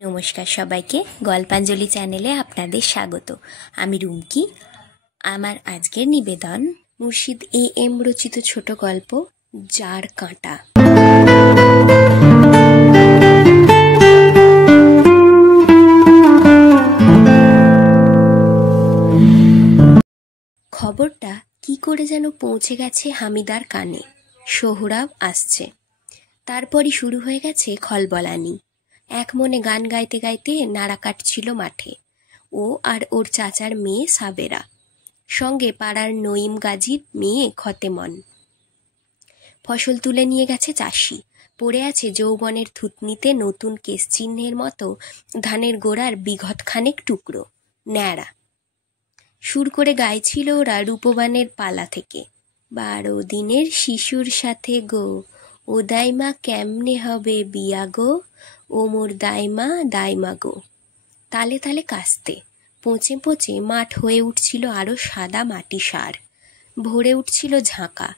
নমস্কার সবাইকে, গল্পাঞ্জলি চ্যানেলে আপনাদের স্বাগত। আমি রুমকি। আমার আজকের নিবেদন মুর্শিদ এম রচিত ছোট গল্প যার কাঁটা। খবরটা কি করে যেন পৌঁছে গেছে হামিদার কানে। সোহরাব আসছে। তারপরই শুরু হয়ে গেছে খলবলানি। এক মনে গান গাইতে গাইতে নাড়া কাটছিল মাঠে। ও আর ওর চাচার মেয়ে সাবেরা, সঙ্গে পাড়ার নঈম গাজীর মেয়ে খতেমন। ফসল তুলে নিয়ে গেছে চাষি। পড়ে আছে যৌবনের থুতনিতে নতুন কেশ চিহ্নের মতো ধানের গোড়ার বিঘত খানেক টুকরো ন্যাড়া। সুর করে গাইছিল ওরা রূপবানের পালা থেকে, 12 দিনের শিশুর সাথে গো, ও দাইমা কেমনে হবে বিয়া গো, ও মোর দাইমা দাইমা গো। তালে তালে কাস্তে পচে পচে মাঠ হয়ে উঠছিল আরো সাদা মাটি সার। ভরে উঠছিল ঝাঁকা।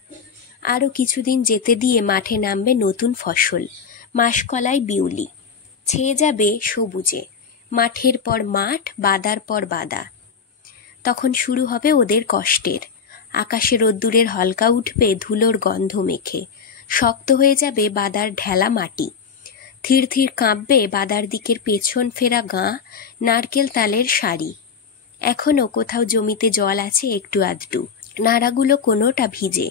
আরো কিছুদিন যেতে দিয়ে মাঠে নামবে নতুন ফসল, মাসকলাই বিউলি। ছেয়ে যাবে সবুজে, মাঠের পর মাঠ, বাদার পর বাদা। তখন শুরু হবে ওদের কষ্টের। আকাশে রোদ্দুরের হলকা উঠবে ধুলোর গন্ধ মেখে। শক্ত হয়ে যাবে বাদার ঢেলা মাটি। থির থির কাঁপবে বাদার দিকের পেছন ফেরা গাঁ, নারকেল তালের সারি। এখনো কোথাও জমিতে জল আছে একটু আধটু, নাড়াগুলো কোনোটা ভিজে।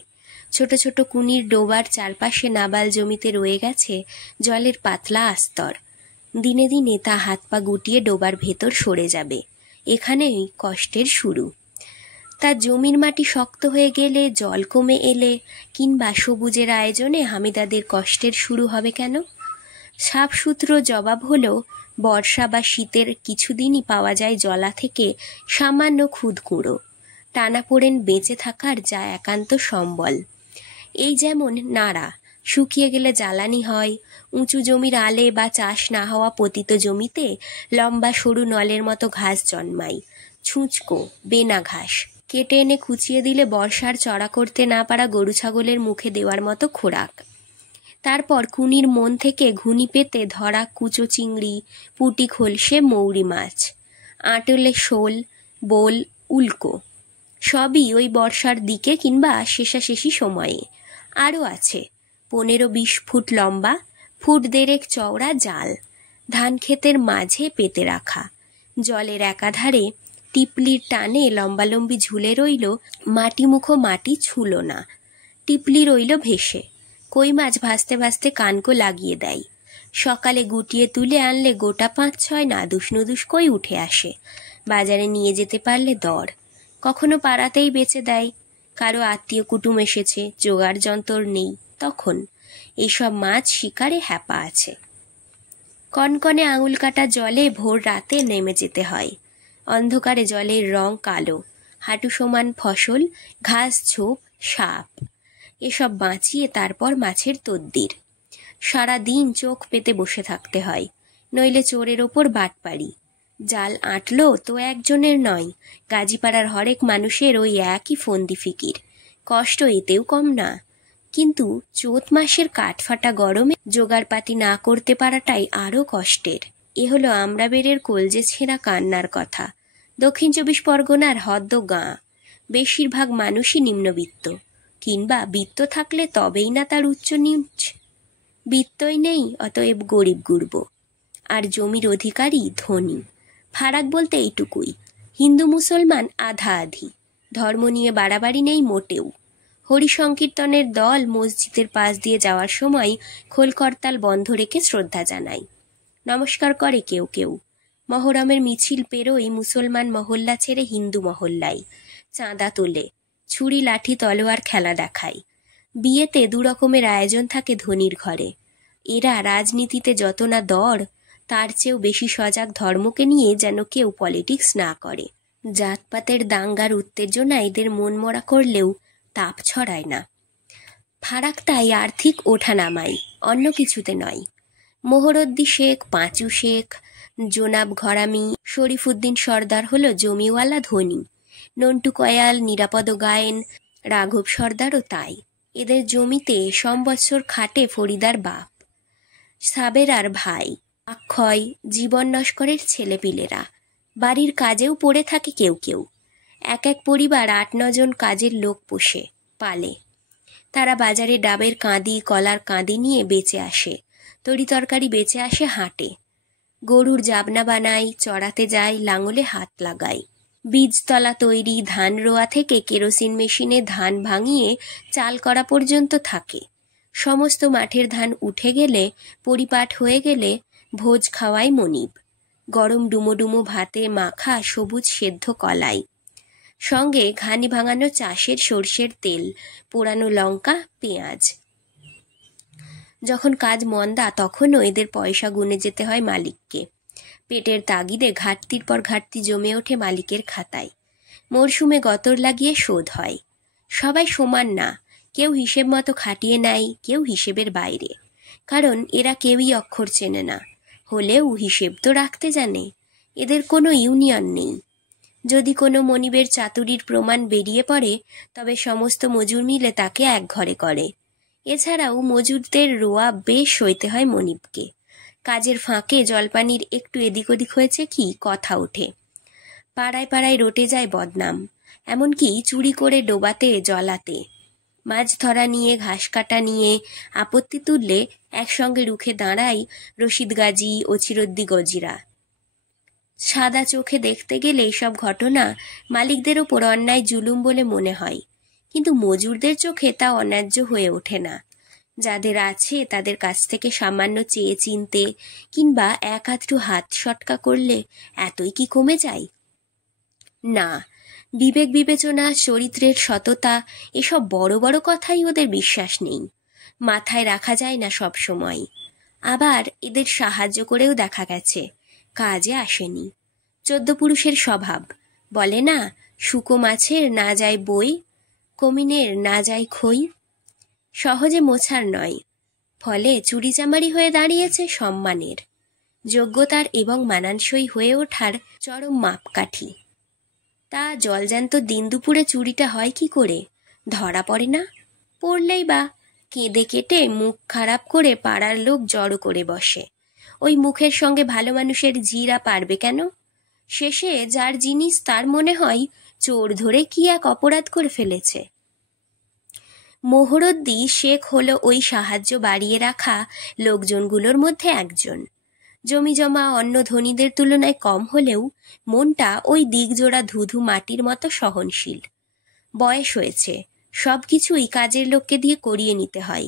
ছোট ছোট কুনির ডোবার চারপাশে নাবাল জমিতে রয়ে গেছে জলের পাতলা আস্তর। দিনে দিনে তা হাত পা গুটিয়ে ডোবার ভেতর সরে যাবে। এখানেই কষ্টের শুরু। তার জমির মাটি শক্ত হয়ে গেলে, জল কমে এলে, কিংবা সবুজের আয়োজনে হামিদাদের কষ্টের শুরু হবে কেন? সাফসুতরো জবাব হলো, বর্ষা বা শীতের কিছুদিনই পাওয়া যায় জলা থেকে সামান্য খুদকুঁড়ো। টানাপোড়েন বেঁচে থাকার যা একান্ত সম্বল। এই যেমন নাড়া শুকিয়ে গেলে জ্বালানি হয়। উঁচু জমির আলে বা চাষ না হওয়া পতিত জমিতে লম্বা সরু নলের মতো ঘাস জন্মায়, ছুঁচকো বেনা ঘাস। কেটে এনে কুচিয়ে দিলে বর্ষার চড়া করতে না পারা গরু ছাগলের মুখে দেওয়ার মতো খোরাক। তারপর কুনির মন থেকে ঘুনি পেতে ধরা কুচো চিংড়ি, পুঁটি খোলসে মৌরি মাছ, আঁটলে শোল, বোল, উল্কো, সবই ওই বর্ষার দিকে কিংবা শেষাশেষি সময়ে। আরও আছে 15-20 ফুট লম্বা, ফুট 1.5 চওড়া জাল, ধান ক্ষেতের মাঝে পেতে রাখা। জলের একাধারে টিপলির টানে লম্বালম্বি ঝুলে রইল মাটিমুখো, মাটি ছুল না। টিপলি রইল ভেসে। কই মাছ ভাসতে ভাসতে কানকো লাগিয়ে দেয়। সকালে গুটিয়ে তুলে আনলে গোটা 5-6 নাদুস নুদুস কই উঠে আসে। বাজারে নিয়ে যেতে পারলে দর। কখনো পাড়াতেই বেচে দেয়। কারো আত্মীয় কুটুম এসেছে, জোগাড় যন্তর নেই, তখন এইসব মাছ শিকারে হ্যাপা আছে। কনকনে আঙুল কাটা জলে ভোর রাতে নেমে যেতে হয়। অন্ধকারে জলের রং কালো। হাঁটু সমান ফসল, ঘাস ঝোপ, সাপ, এসব বাঁচিয়ে তারপর মাছের তদ্দির। সারা দিন চোখ পেতে বসে থাকতে হয়, নইলে চোরের ওপর বাটপাড়ি। জাল আঁটলো তো একজনের নয়, গাজীপাড়ার হরেক মানুষের ওই একই ফন্দি ফিকির। কষ্ট এতেও কম না। কিন্তু চৈত মাসের কাঠফাটা গরমে জোগাড়পাতি না করতে পারাটাই আরও কষ্টের। এ হলো আমরাবেড়ের কলজে ছেঁড়া কান্নার কথা। দক্ষিণ 24 পরগনার হদ্দ গাঁ। বেশিরভাগ মানুষই নিম্নবিত্ত, কিংবা বিত্ত থাকলে তবেই না তার উচ্চ নিচ। বিত্তই নেই, অতএব গরিব গুরব। আর জমির অধিকারী ধনী। ফারাক বলতে এইটুকুই, হিন্দু মুসলমান আধা আধি। ধর্ম নিয়ে বাড়াবাড়ি নেই মোটেও। হরিসংকীর্তনের দল মসজিদের পাশ দিয়ে যাওয়ার সময় খোলকর্তাল বন্ধ রেখে শ্রদ্ধা জানায়। নমস্কার করে কেউ কেউ। মহরমের মিছিল পেরোই মুসলমান মহল্লা ছেড়ে হিন্দু মহল্লায়। চাঁদা তোলে, ছুরি লাঠি তলোয়ার খেলা দেখায়। বিয়েতে 2 রকমের আয়োজন থাকে ধনির ঘরে। এরা রাজনীতিতে যত না দর, তার চেয়েও বেশি সজাগ ধর্মকে নিয়ে, যেন কেউ পলিটিক্স না করে। জাতপাতের দাঙ্গার উত্তেজনা এদের মন মরা করলেও তাপ ছড়ায় না। ফারাকটাই আর্থিক ওঠানামাই, অন্য কিছুতে নয়। মোহরদ্দি শেখ, পাঁচু শেখ, জোনাব ঘরামি, শরীফুদ্দিন সর্দার হলো জমিওয়ালা ধনী। নন্টু কয়াল, নিরাপদ গায়েন, রাঘব সর্দারও তাই। এদের জমিতে সম্বৎসর খাটে ফরিদার বাপ, সাবেরার ভাই। অক্ষয়, জীবন নস্করের ছেলেপিলেরা বাড়ির কাজেও পড়ে থাকে কেউ কেউ। এক এক পরিবার ৮-৯ জন কাজের লোক পোষে, পালে। তারা বাজারে ডাবের কাঁদি, কলার কাঁদি নিয়ে বেচে আসে, তরি তরকারি বেচে আসে হাটে। গরুর জাবনা বানায়, চড়াতে যায়, লাঙলে হাত লাগায়। বীজতলা তৈরি, ধান রোয়া থেকে কেরোসিন মেশিনে ধান ভাঙিয়ে চাল করা পর্যন্ত থাকে। সমস্ত মাঠের ধান উঠে গেলে, পরিপাট হয়ে গেলে ভোজ খাওয়ায় মনিব। গরম ডুমো ডুমো ভাতে মাখা সবুজ সেদ্ধ কলাই, সঙ্গে ঘানি ভাঙানো চাষের সর্ষের তেল, পোড়ানো লঙ্কা, পেঁয়াজ। যখন কাজ মন্দা তখনও এদের পয়সা গুনে যেতে হয় মালিককে। পেটের তাগিদে ঘাটতির পর ঘাটতি জমে ওঠে মালিকের খাতায়। মরশুমে গতর লাগিয়ে শোধ হয়। সবাই সমান না, কেউ হিসেব মতো খাটিয়ে নেয়, কেউ হিসেবের বাইরে। কারণ এরা কেউই অক্ষর চেনে না, হলেও হিসেব তো রাখতে জানে। এদের কোনো ইউনিয়ন নেই। যদি কোনো মনিবের চাতুরির প্রমাণ বেরিয়ে পড়ে, তবে সমস্ত মজুর মিলে তাকে এক ঘরে করে। এছাড়াও মজুরদের রোয়া বেশ সইতে হয় মনিবকে। কাজের ফাঁকে জলপানির একটু এদিক ওদিক হয়েছে কি কথা ওঠে। পাড়ায় পাড়ায় রটে যায় বদনাম, এমনকি চুরি করে ডোবাতে, জলাতে। মাছ ধরা নিয়ে, ঘাস কাটা নিয়ে আপত্তি তুললে একসঙ্গে রুখে দাঁড়ায় রশিদ গাজী, অচিরদ্দি গজিরা। সাদা চোখে দেখতে গেলে এসব ঘটনা মালিকদের ওপর অন্যায় জুলুম বলে মনে হয়, কিন্তু মজুরদের চোখে তা অন্যায্য হয়ে ওঠে না। যাদের আছে তাদের কাছ থেকে সামান্য চেয়ে চিনতে কিংবা এক আধটু হাত সটকা করলে এতই কি কমে যায়? না, বিবেক বিবেচনা, চরিত্রের সততা, এসব বড় বড় কথাই ওদের বিশ্বাস নেই, মাথায় রাখা যায় না সব সময়। আবার এদের সাহায্য করেও দেখা গেছে, কাজে আসেনি। 14 পুরুষের স্বভাব, বলে না, শুকো মাছের না যায় বই, কমিনের না যায় খই। সহজে মোছার নয়, ফলে চুরিচামারি হয়ে দাঁড়িয়েছে সম্মানের, যোগ্যতার এবং মানানসই হয়ে ওঠার চরম মাপকাঠি। তা জলজ্যান্ত দিন দুপুরে চুরিটা হয় কি করে? ধরা পড়ে না, পড়লেই বা কেঁদে কেটে মুখ খারাপ করে পাড়ার লোক জড়ো করে বসে। ওই মুখের সঙ্গে ভালো মানুষের জিরা পারবে কেন? শেষে যার জিনিস তার মনে হয় চোর ধরে কি এক অপরাধ করে ফেলেছে। মোহরদ্দি শেখ হলো ওই সাহায্য বাড়িয়ে রাখা লোকজনগুলোর মধ্যে একজন। জমি জমা অন্য ধনীদের তুলনায় কম হলেও মনটা ওই দিকজোড়া ধুধু মাটির মতো সহনশীল। বয়স হয়েছে, সব কিছুই কাজের লোককে দিয়ে করিয়ে নিতে হয়।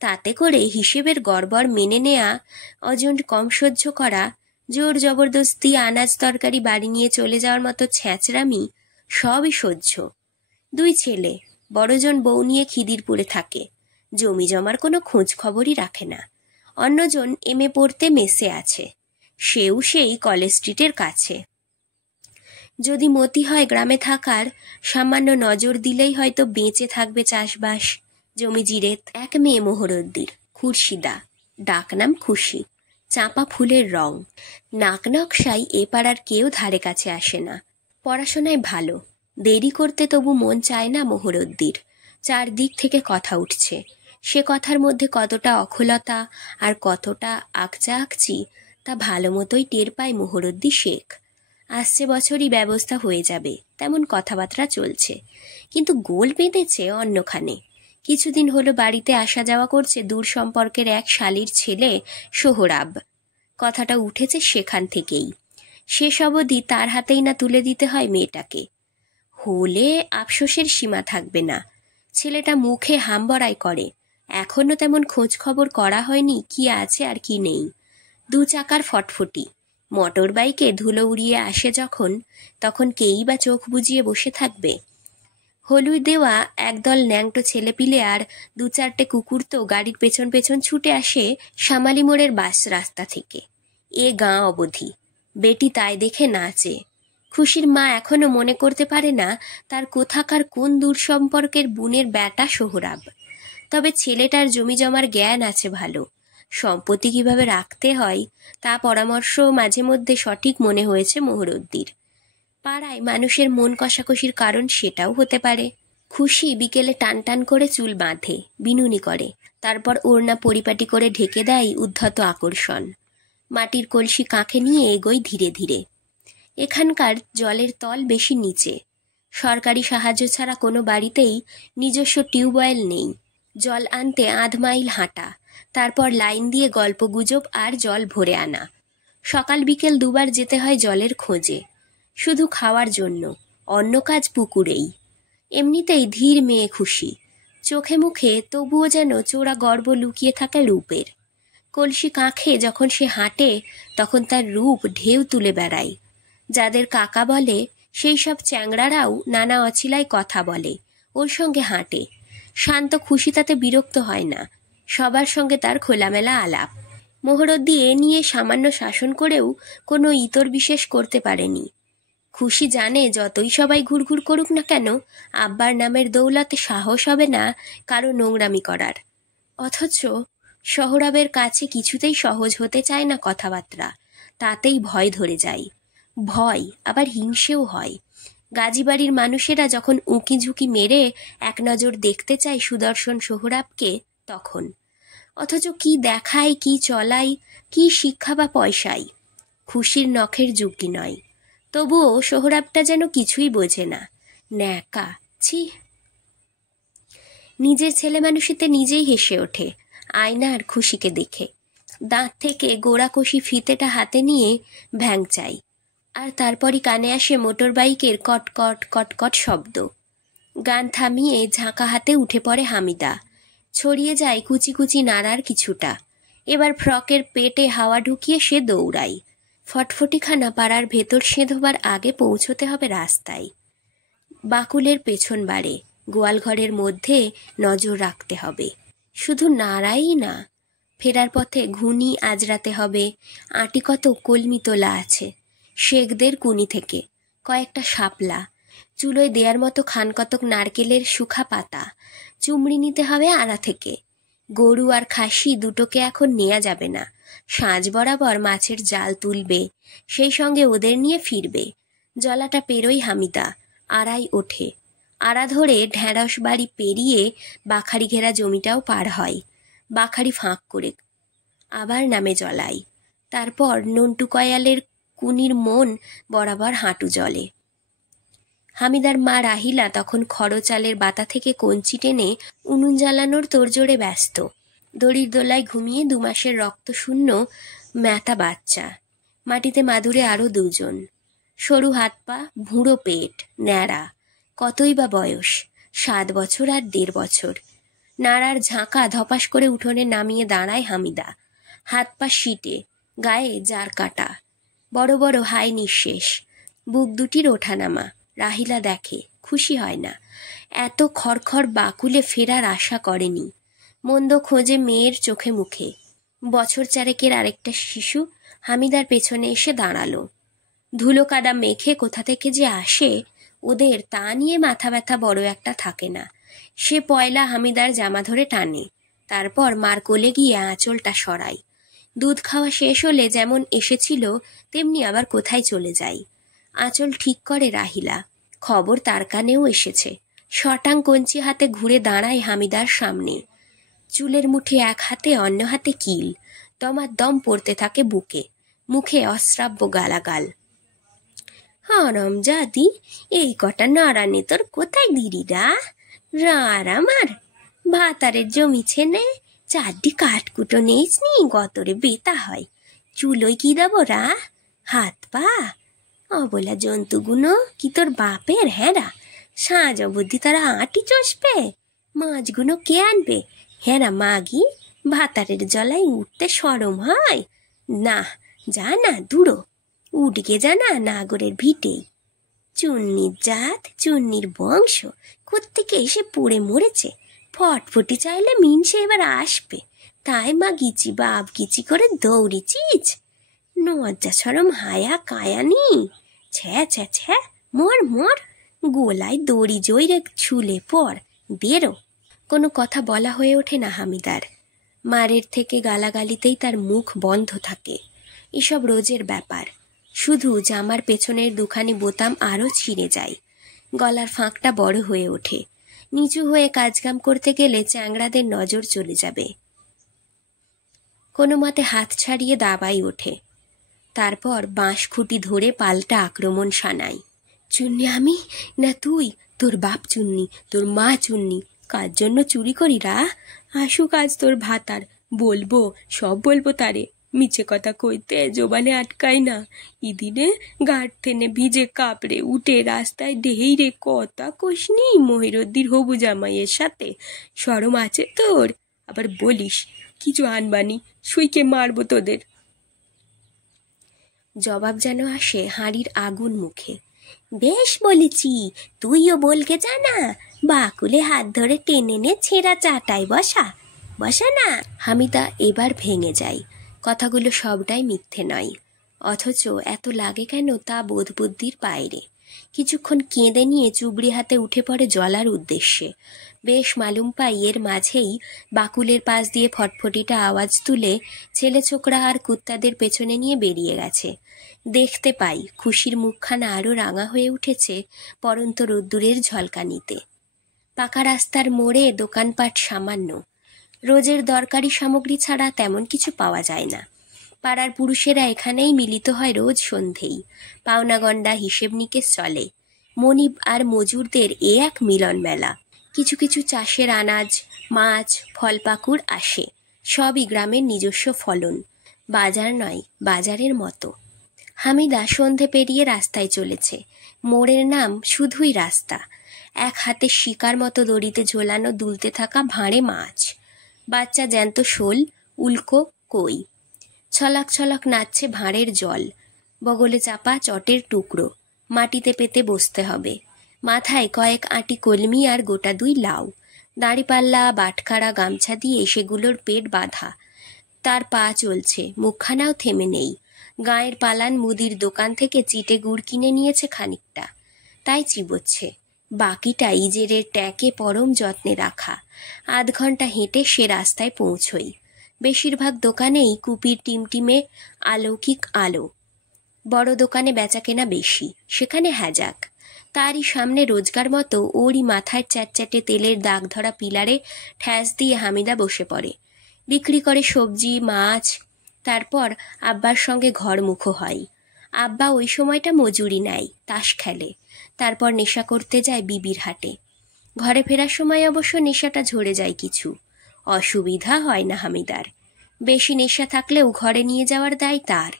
তাতে করে হিসেবের গড়বড় মেনে নেয়া, অজন কম সহ্য করা, জোর জবরদস্তি আনাজ তরকারি বাড়ি নিয়ে চলে যাওয়ার মতো ছ্যাঁচড়ামি সবই সহ্য। 2 ছেলে, বড়জন বউ নিয়ে খিদিরপুরে থাকে, জমি জমার কোনো খোঁজ খবরই রাখে না। অন্যজন এমএ পড়তে মেসে আছে, সেও সেই কলেজ স্ট্রিটের কাছে। যদি মতি হয় গ্রামে থাকার, সামান্য নজর দিলেই হয়তো বেঁচে থাকবে চাষবাস, জমি জিরেত। এক মেয়ে মোহরদ্দির, খুরশিদা, ডাকনাম খুশি, চাঁপা ফুলের রং। নাক নকশায় এ পাড়ার কেউ ধারে কাছে আসে না। পড়াশোনায় ভালো, দেরি করতে তবু মন চায় না মোহরদ্দির। চারদিক থেকে কথা উঠছে, সে কথার মধ্যে কতটা অখলতা আর কতটা আকচা আকচি তা ভালো মতোই টের পায় মোহরদ্দি শেখ। আসছে বছরই ব্যবস্থা হয়ে যাবে তেমন কথাবার্তা চলছে, কিন্তু গোল বেঁধেছে অন্যখানে। কিছুদিন হলো বাড়িতে আসা যাওয়া করছে দূর সম্পর্কের এক শালির ছেলে সোহরাব। কথাটা উঠেছে সেখান থেকেই। শেষ অবধি তার হাতেই না তুলে দিতে হয় মেয়েটাকে। হলে আফসোসের সীমা থাকবে না। ছেলেটা মুখে হামবড়াই করে, এখনো তেমন খোঁজ খবর করা হয়নি কি আছে আর কি নেই। 2 চাকার ফটফটি, মোটর বাইকে ধুলো উড়িয়ে আসে যখন, তখন কেই বা চোখ বুজিয়ে বসে থাকবে? হলুদ দেওয়া একদল ন্যাংটো ছেলেপিলে আর 2-4টে কুকুর তো গাড়ির পেছন পেছন ছুটে আসে শামালি মোড়ের বাস রাস্তা থেকে এ গাঁ অবধি। বেটি তাই দেখে নাচে। খুশির মা এখনো মনে করতে পারে না তার কোথাকার কোন দূর সম্পর্কের বোনের বেটা সোহরাব। তবে ছেলেটার জমি জমার জ্ঞান আছে ভালো, সম্পত্তি কিভাবে রাখতে হয় তা পরামর্শ মাঝে মধ্যে সঠিক মনে হয়েছে মোহরদ্দির। পাড়ায় মানুষের মন কষাকষির কারণ সেটাও হতে পারে। খুশি বিকেলে টান টান করে চুল বাঁধে, বিনুনি করে, তারপর ওড়না পরিপাটি করে ঢেকে দেয় উদ্ধত আকর্ষণ। মাটির কলসি কাঁখে নিয়ে এগোই ধীরে ধীরে। এখানকার জলের তল বেশি নিচে। সরকারি সাহায্য ছাড়া কোনো বাড়িতেই নিজস্ব টিউবওয়েল নেই। জল আনতে আধ মাইল হাঁটা, তারপর লাইন দিয়ে গল্পগুজব আর জল ভরে আনা। সকাল বিকেল দুবার যেতে হয় জলের খোঁজে, শুধু খাওয়ার জন্য। অন্য কাজ পুকুরেই। এমনিতেই ধীর মেয়ে খুশি, চোখে মুখে তবুও যেন চোরা গর্ব লুকিয়ে থাকে রূপের। কলসি কাঁখে যখন সে হাঁটে তখন তার রূপ ঢেউ তুলে বেড়ায়। যাদের কাকা বলে সেই সব চ্যাংড়ারাও নানা অছিলায় কথা বলে, ওর সঙ্গে হাঁটে। শান্ত খুশি তাতে বিরক্ত হয় না, সবার সঙ্গে তার খোলামেলা আলাপ। মোহরদ্দি এ নিয়ে সামান্য শাসন করেও কোনো ইতর বিশেষ করতে পারেনি। খুশি জানে যতই সবাই ঘুরঘুর করুক না কেন, আব্বার নামের দৌলতে সাহস হবে না কারো নোংরামি করার। অথচ সোহরাবের কাছে কিছুতেই সহজ হতে চায় না কথাবার্তা, তাতেই ভয় ধরে যায়। ভয় আবার হিংসেও হয়। গাজীবাড়ির মানুষেরা যখন উঁকি ঝুঁকি মেরে এক নজর দেখতে চায় সুদর্শন সোহরাবকে, তখন অথচ কি দেখায়, কি চলায়, কি শিক্ষা বা পয়সায়, খুশির নখের যুক্তি নয়। তবুও সোহরাবটা যেন কিছুই বোঝে না। ন্যাকা, ছি। নিজের ছেলে মানুষিতে নিজেই হেসে ওঠে আয়নার খুশিকে দেখে। দাঁত থেকে গোড়া কষি ফিতেটা হাতে নিয়ে ভ্যাং চাই। আর তারপরই কানে আসে মোটর বাইকের কটকট কটকট শব্দ। গান থামিয়ে ঝাঁকা হাতে উঠে পড়ে হামিদা। ছড়িয়ে যায় কুচি কুচি নাড়ার কিছুটা। এবার ফ্রকের পেটে হাওয়া ঢুকিয়ে সে দৌড়ায়। ফটফটিখানা পাড়ার ভেতর সেঁধোবার আগে পৌঁছতে হবে রাস্তায়। বাকুলের পেছন বাড়ে, গোয়ালঘরের মধ্যে নজর রাখতে হবে। শুধু নাড়াই না, ফেরার পথে ঘুনি আজরাতে হবে। আটি কত কলমি তোলা আছে শেখদের কুনি থেকে, কয়েকটা শাপলা, চুলোয় দেয়ার মতো খানকতক নারকেলের শুখা পাতা চুমড়ি নিতে হবে আড়া থেকে। গরু আর খাসি দুটোকে এখন নেওয়া যাবে না। সাঁঝ বরাবর মাছের জাল তুলবে, সেই সঙ্গে ওদের নিয়ে ফিরবে। জলাটা পেরোই হামিদা, আড়াই ওঠে। আড়া ধরে ঢেঁড়স বাড়ি পেরিয়ে বাখারি ঘেরা জমিটাও পার হয়। বাখারি ফাঁক করে আবার নামে জলাই। তারপর নন্টু কয়ালের কুনির মন বরাবর হাঁটু জলে। হামিদার মা রাহিলা তখন খড়চালের বাতা থেকে কঞ্চি টেনে উনুন জ্বালানোর তোড়জোড়ে ব্যস্ত। দড়ির দোলায় ঘুমিয়ে 2 মাসের রক্তশূন্য ম্যাতা বাচ্চা। মাটিতে মাদুরে আরও 2 জন। সরু হাত পা, ভুঁড়ো পেট, ন্যাড়া। কতই বা বয়স, 7 বছর আর 1.5 বছর। নাড়ার ঝাঁকা ধপাস করে উঠোনে নামিয়ে দাঁড়ায় হামিদা। হাত পা শিটে, গায়ে জার কাটা, বড় বড় হাই নিঃশেষ, বুক দুটির ওঠানামা। রাহিলা দেখে, খুশি হয় না। এত খড়খড় বাকুলে ফেরার আশা করেনি। মন্দ খোঁজে মেয়ের চোখে মুখে। বছর চারেকের আরেকটা শিশু হামিদার পেছনে এসে দাঁড়ালো। ধুলো কাদা মেখে কোথা থেকে যে আসে ওদের, তা নিয়ে মাথা ব্যথা বড় একটা থাকে না। সে পয়লা হামিদার জামা ধরে টানে, তারপর মার কোলে গিয়ে আঁচলটা সরায়। দুধ খাওয়া শেষ হলে যেমন এসেছিল তেমনি আবার কোথায় চলে যায়। আঁচল ঠিক করে রাহিলা। খবর তার কানেও এসেছে। শটাং কঞ্চি হাতে ঘুরে দাঁড়ায় হামিদার সামনে। চুলের মুঠি এক হাতে, অন্য হাতে কিল। দমাদম পড়তে থাকে বুকে, মুখে অশ্রাব্য গালাগাল। হরম জাদি, এই কটা নাড়ানে তোর কোথায় দিরিরা? রার আমার ভাতারের জমি ছেনে 4টি কাঠকুটো নেইস নি, গতরে বেতা হয়। চুলোয় কি দেবো রা? হাত পা অবলা জন্তুগুলো কি তোর বাপের? হ্যাঁরা, সাঁঝ অবধি তারা আঁটি চষবে। মাছগুলো কে আনবে? হ্যাঁরা মাগি, ভাতারের জলায় উঠতে সরম হয় না? যা না দূরো, উঠগে জানা নাগরের ভিটেই। চুন্নির জাত, চুন্নির বংশ কোত্থেকে এসে পড়ে মরেছে। ফটফটি চাইলে মিনসে এবার আসবে, তাই মা গিচি বাপ গিচি করে দৌড়িচিস। লজ্জা সরম হায়া কায়ানি। ছ্যা ছ্যা ছ্যা, মর মর, গোলায় দড়ি জইরে ছুলে পর, বেরো। কোনো কথা বলা হয়ে ওঠে না হামিদার। মারের থেকে গালাগালিতেই তার মুখ বন্ধ থাকে। এসব রোজের ব্যাপার। শুধু জামার পেছনের 2খানি বোতাম আরও ছিঁড়ে যায়। গলার ফাঁকটা বড় হয়ে ওঠে। নিচু হয়ে কাজকাম করতে গেলে চ্যাংড়াদের নজর চলে যাবে। কোনো মতে হাত ছাড়িয়ে দাবাই ওঠে। তারপর বাঁশ খুঁটি ধরে পাল্টা আক্রমণ শানাই। চুন্নি আমি না তুই? তোর বাপ চুন্নি, তোর মা চুন্নি। কার জন্য চুরি করি রা? আসুক আজ তোর ভাতার, বলবো, সব বলবো তারে। মিছে কথা কইতে জোবানে আটকাই না। ইদিনে গাঢ় থেনে ভিজে কাপড়ে উঠে রাস্তায় ঢেই রে কথা কষনি মহিরদ্দির হবু জামাইয়ের সাথে। শরম আছে তোর? আবার বলিস কিছু আনবানি, শুইকে মারবো তোদের। জবাব যেন আসে হাঁড়ির আগুন মুখে। বেশ বলেছি, তুইও বলকে জানা। বাকুলে হাত ধরে টেনে নে ছেঁড়া চাটাই বসা, বসা না। হামিদা এবার ভেঙে যায়। কথাগুলো সবটাই মিথ্যে নয়, অথচ এত লাগে কেন তা বোধ বুদ্ধির বাইরে। কিছুক্ষণ কেঁদে নিয়ে চুবড়ি হাতে উঠে পড়ে জলার উদ্দেশ্যে। বেশ মালুম পাই এর মাঝেই বাকুলের পাশ দিয়ে ফটফটিটা আওয়াজ তুলে ছেলে ছোকরা আর কুত্তাদের পেছনে নিয়ে বেরিয়ে গেছে। দেখতে পাই খুশির মুখখানা আরো রাঙা হয়ে উঠেছে পরন্ত রোদ্দুরের ঝলকানিতে। পাকা রাস্তার মোড়ে দোকানপাট সামান্য, রোজের দরকারি সামগ্রী ছাড়া তেমন কিছু পাওয়া যায় না। পাড়ার পুরুষেরা এখানেই মিলিত হয় রোজ সন্ধেই। পাওনাগণ্ডা হিসেব নিকেশ চলে। মনিব আর মজুরদের এ এক মিলন মেলা। কিছু কিছু চাষের আনাজ, মাছ, ফল পাকুড় আসে। সবই গ্রামের নিজস্ব ফলন। বাজার নয়, বাজারের মতো। হামিদা সন্ধে পেরিয়ে রাস্তায় চলেছে। মোড়ের নাম শুধুই রাস্তা। এক হাতে শিকার মতো দড়িতে ঝোলানো দুলতে থাকা ভাঁড়ে মাছ, বাচ্চা জ্যান্ত শোল, উল্কো, কই। ছলাক ছলাক নাচছে ভাঁড়ের জল। বগলে চাপা চটের টুকরো, মাটিতে পেতে বসতে হবে। মাথায় কয়েক আঁটি কলমি আর গোটা 2 লাউ। দাঁড়িপাল্লা বাটখারা গামছা দিয়ে সেগুলোর পেট বাঁধা। তার পা চলছে, মুখখানাও থেমে নেই। গায়ের পালান মুদির দোকান থেকে চিটে গুড় কিনে নিয়েছে খানিকটা, তাই চিবোচ্ছে। বাকিটা ইজেরের ট্যাকে পরম যত্নে রাখা। আধ ঘন্টা হেঁটে সে রাস্তায় পৌঁছই। বেশিরভাগ দোকানেই কুপির টিমটিমে অলৌকিক আলো। বড় দোকানে বেচাকেনা বেশি, সেখানে হ্যাজাক। তারই সামনে রোজগার মতো ওরই মাথায় চ্যাটচ্যাটে তেলের দাগ ধরা পিলারে ঠ্যাস দিয়ে হামিদা বসে পড়ে। বিক্রি করে সবজি, মাছ। তারপর আব্বার সঙ্গে ঘরমুখো হয়। আব্বা ওই সময়টা মজুরি নেয়, তাস খেলে। তারপর নেশা করতে যায় বিবির হাটে। ঘরে ফেরার সময় অবশ্য নেশাটা ঝরে যায় কিছু। অসুবিধা হয় না হামিদার। বেশি নেশা থাকলেও ঘরে নিয়ে যাওয়ার দায় তার।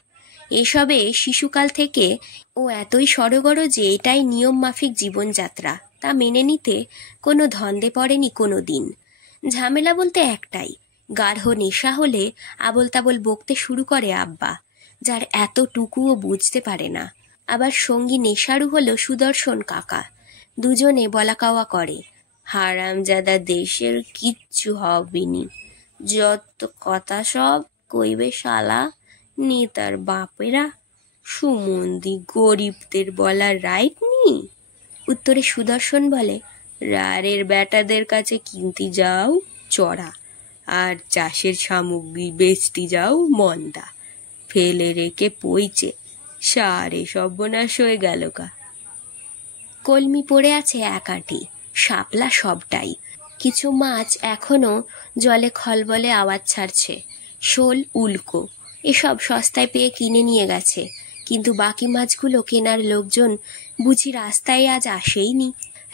এসবে শিশুকাল থেকে ও এতই সড়গড় যে এটাই নিয়ম মাফিক জীবনযাত্রা, তা মেনে নিতে কোনো ধন্দে পড়েনি কোনো দিন। ঝামেলা বলতে একটাই, গাঢ় নেশা হলে আবল তাবল বকতে শুরু করে আব্বা, যার এতটুকুও বুঝতে পারে না। আবার সঙ্গী নেশারু হলো সুদর্শন কাকা। দুজনে বলাকাওয়া করে, হারামজাদা দেশের কিচ্ছু হবেনি, যত কথা সব কইবে শালা নেতার বাপেরা। সুমন্দি গরিবদের বলার রাইট নি। উত্তরে সুদর্শন বলে, রারের বেটাদের কাছে কিনতে যাও চড়া, আর চাষের সামগ্রী বেচতে যাও মন্দা। ফেলে রেখে পইছে, সারে সর্বনাশ হয়ে গেল কা। কলমি পড়ে আছে 1 আঁটি, শাপলা সবটাই। কিছু মাছ এখনো জলে খলবলে আওয়াজ ছাড়ছে। শোল, উল্কো এসব সস্তায় পেয়ে কিনে নিয়ে গেছে। কিন্তু বাকি মাছগুলো কেনার লোকজন বুঝি রাস্তায় আজ আসেইনি।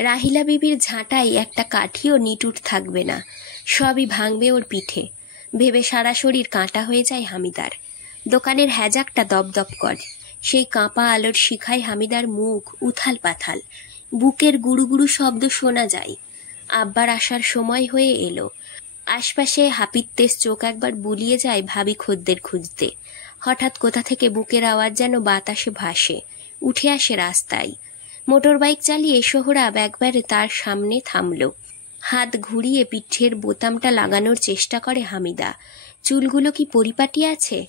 রাহিলা বিবির ঝাঁটায় একটা কাঠিও নিটুট থাকবে না, সবই ভাঙবে ওর পিঠে। ভেবে সারা শরীর কাঁটা হয়ে যায় হামিদার। দোকানের হ্যাজাকটা দপদপ করে। সেই কাঁপা আলোর শিখায় হামিদার মুখ উথাল পাথাল। বুকের গুড়ুগুড়ু শব্দ শোনা যায়। আব্বার আসার সময় হয়ে এলো। আশপাশে হাপিত্তেস চোখ একবার বুলিয়ে যায় ভাবি খদ্দের খুঁজতে। হঠাৎ কোথা থেকে বুকের আওয়াজ যেন বাতাসে ভাসে, উঠে আসে রাস্তায়। মোটর বাইক চালিয়ে সোহরাব একবারে তার সামনে থামল। হাত ঘুরিয়ে পিঠের বোতামটা লাগানোর চেষ্টা করে হামিদা। চুলগুলো কি পরিপাটি আছে?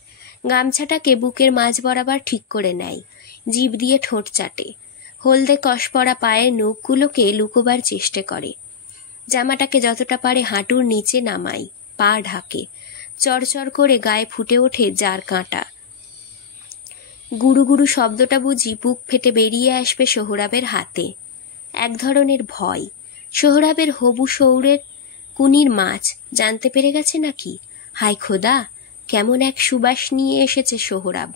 গামছাটাকে বুকের মাঝ বরাবর ঠিক করে নেয়। জিভ দিয়ে ঠোঁট চাটে। হলদে কষ পড়া পায়ের নখগুলোকে লুকোবার চেষ্টা করে। জামাটাকে যতটা পারে হাঁটুর নিচে নামায়, পা ঢাকে। চড়চড় করে গায়ে ফুটে ওঠে জার কাঁটা। গুরু গুরু শব্দটা বুঝি বুক ফেটে বেরিয়ে আসবে সোহরাবের হাতে। এক ধরনের ভয়। সোহরাবের হবু শৌরের কুনির মাছ জানতে পেরে গেছে নাকি? হায় খোদা, কেমন এক সুবাস নিয়ে এসেছে সোহরাব।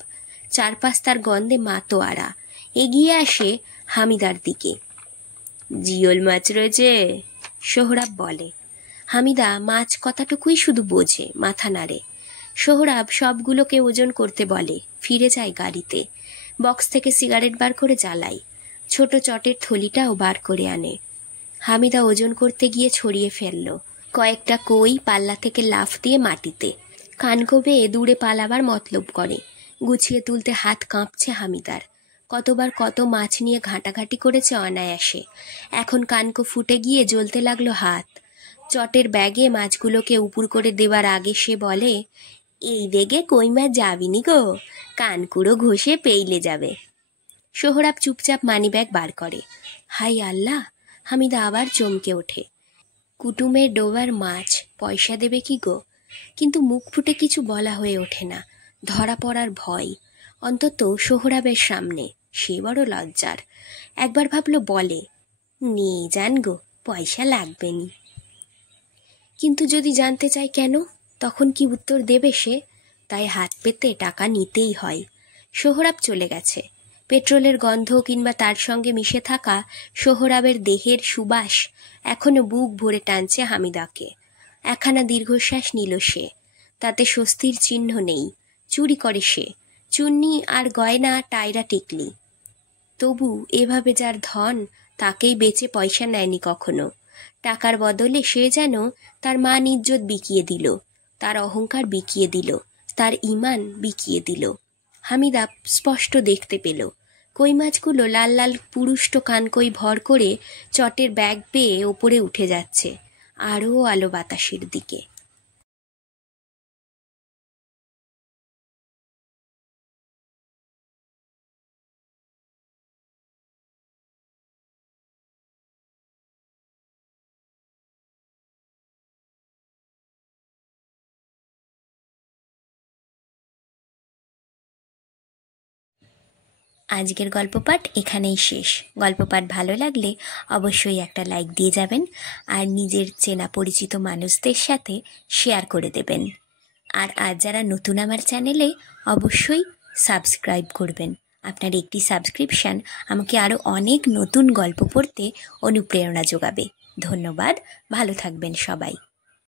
চারপাশ তার গন্ধে মাতোয়ারা। এগিয়ে আসে হামিদার দিকে। জিওল মাছ রয়েছে, সোহরাব বলে। হামিদা মাছ কথাটুকুই শুধু বোঝে, মাথা নাড়ে। সোহরাব সবগুলোকে ওজন করতে বলে। ফিরে যায় গাড়িতে। বক্স থেকে সিগারেট বার করে জ্বালায়। ছোট চটের থলিটাও বার করে আনে। হামিদা ওজন করতে গিয়ে ছড়িয়ে ফেলল। কয়েকটা কই পাল্লা থেকে লাফ দিয়ে মাটিতে। কানকো বেয়ে দূরে পালাবার মতলব করে। গুছিয়ে তুলতে হাত কাঁপছে হামিদার। কতবার কত মাছ নিয়ে ঘাঁটাঘাঁটি করেছে অনায়াসে। এখন কানকো ফুটে গিয়ে জ্বলতে লাগলো হাত। চটের ব্যাগে মাছগুলোকে উপুর করে দেওয়ার আগে সে বলে, এই বেগে কই মাছ যাবিনি গো, কানকুড়ো ঘষে পেইলে যাবে। সোহরাব চুপচাপ মানিব্যাগ বার করে। হাই আল্লাহ! হামিদা আবার চমকে ওঠে। কুটুমের ডোবার মাছ, পয়সা দেবে কি গো? কিন্তু মুখ ফুটে কিছু বলা হয়ে ওঠে না। ধরা পড়ার ভয়, অন্তত সোহরাবের সামনে। সে বড় লজ্জার। একবার ভাবলো বলে, নিয়ে যান গো, পয়সা লাগবে নি। কিন্তু যদি জানতে চাই কেন, তখন কি উত্তর দেবে সে? তাই হাত পেতে টাকা নিতেই হয়। সোহরাব চলে গেছে। পেট্রোলের গন্ধ কিংবা তার সঙ্গে মিশে থাকা সোহরাবের দেহের সুবাস এখনো বুক ভরে টানছে হামিদাকে। একখানা দীর্ঘশ্বাস নিল সে। তাতে স্বস্তির চিহ্ন নেই। চুরি করে সে, চুন্নি আর গয়না, টায়রা টিকলি। তবু এভাবে যার ধন, তাকেই বেচে পয়সা নেয়নি কখনো। টাকার বদলে সে যেন তার মান ইজ্জত বিকিয়ে দিল, তার অহংকার বিকিয়ে দিল, তার ঈমান বিকিয়ে দিল। হামিদা স্পষ্ট দেখতে পেল কই মাছগুলো লাল লাল পুরুষ্ট কানকই ভর করে চটের ব্যাগ পেয়ে ওপরে উঠে যাচ্ছে, আরও আলো বাতাসের দিকে। আজকের গল্প পাঠ এখানেই শেষ। গল্প পাঠ ভালো লাগলে অবশ্যই একটা লাইক দিয়ে যাবেন, আর নিজের চেনা পরিচিত মানুষদের সাথে শেয়ার করে দেবেন। আর আজ যারা নতুন আমার চ্যানেলে, অবশ্যই সাবস্ক্রাইব করবেন। আপনার একটি সাবস্ক্রিপশান আমাকে আরও অনেক নতুন গল্প পড়তে অনুপ্রেরণা যোগাবে। ধন্যবাদ। ভালো থাকবেন সবাই।